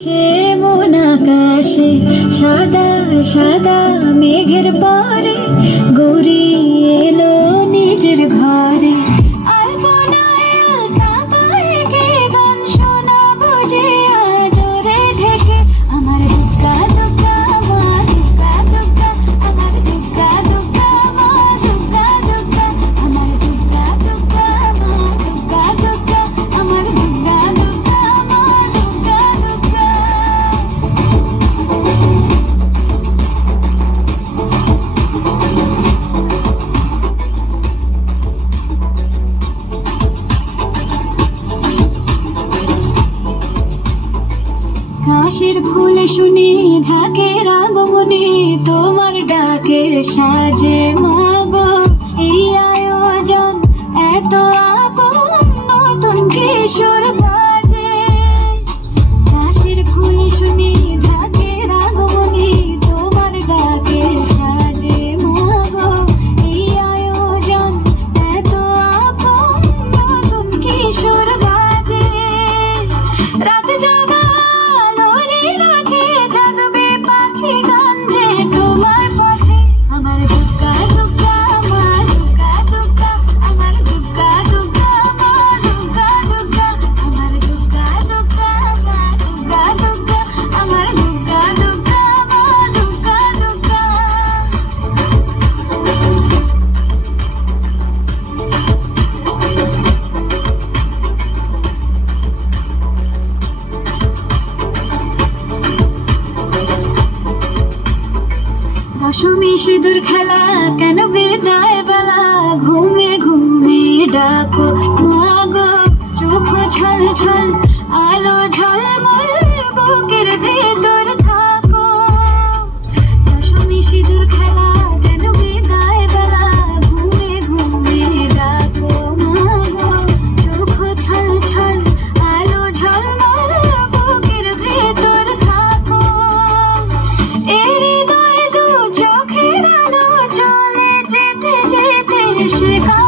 মন আকাশে সাদা সাদা মেঘের পরে গৌরী এলো নিজের ঘরে। আলপনায় আলতা গায়ে গে গান শোনাবো যে আদরে ঢেকে। আমার দুগ্গা দুগ্গা মা দুগ্গা দুগ্গা, আমার দুগ্গা দুগ্গা মা দুগ্গা দুগ্গা, আমার দুগ্গা দুগ্গা মা দুগ্গা দুগ্গা, আমার দুগ্গা দুগ্গা মা দুগ্গা দুগ্গা। কাশের ফুলে শুনি ঢাকের আগমনে, তোমার ডাকের সাজে মাগো এই আয়োজন এত আপন, নতুন কিশোর বাজে। কাশের ফুলে শুনি ঢাকের আগমনে, তোমার ডাকের সাজে মাগো এই আয়োজন এত আপন, নতুন কিশোর বাজে। রাত জাগা আলোরে রাতে জাগবে পাখি গান যে তোমার পথে। আমার দুগ্গা দুগ্গা মা দুগ্গা দুগ্গা, আমার দুগ্গা দুগ্গা মা দুগ্গা দুগ্গা, আমার দুগ্গা দুগ্গা মা দুগ্গা দুগ্গা, আমার দুগ্গা দুগ্গা মা দুগ্গা দুগ্গা। দশমী সিঁদুর খেলা কেন বিদায় বেলা, ঘুমে ঘুমে ডাকো মাগো চোখ ছল ছল আলো ঝলমল বুকের ভেতর থাকো। দশমী সিঁদুর খেলা কেন বিদায় বেলা, ঘুমে ঘুমে ডাকো মাগো চোখ ছল ছল আলো ঝলমল বুকের ভেতর থাকো। এর হৃদয় দু চোখের আলো চলে যেতে যেতে শেখা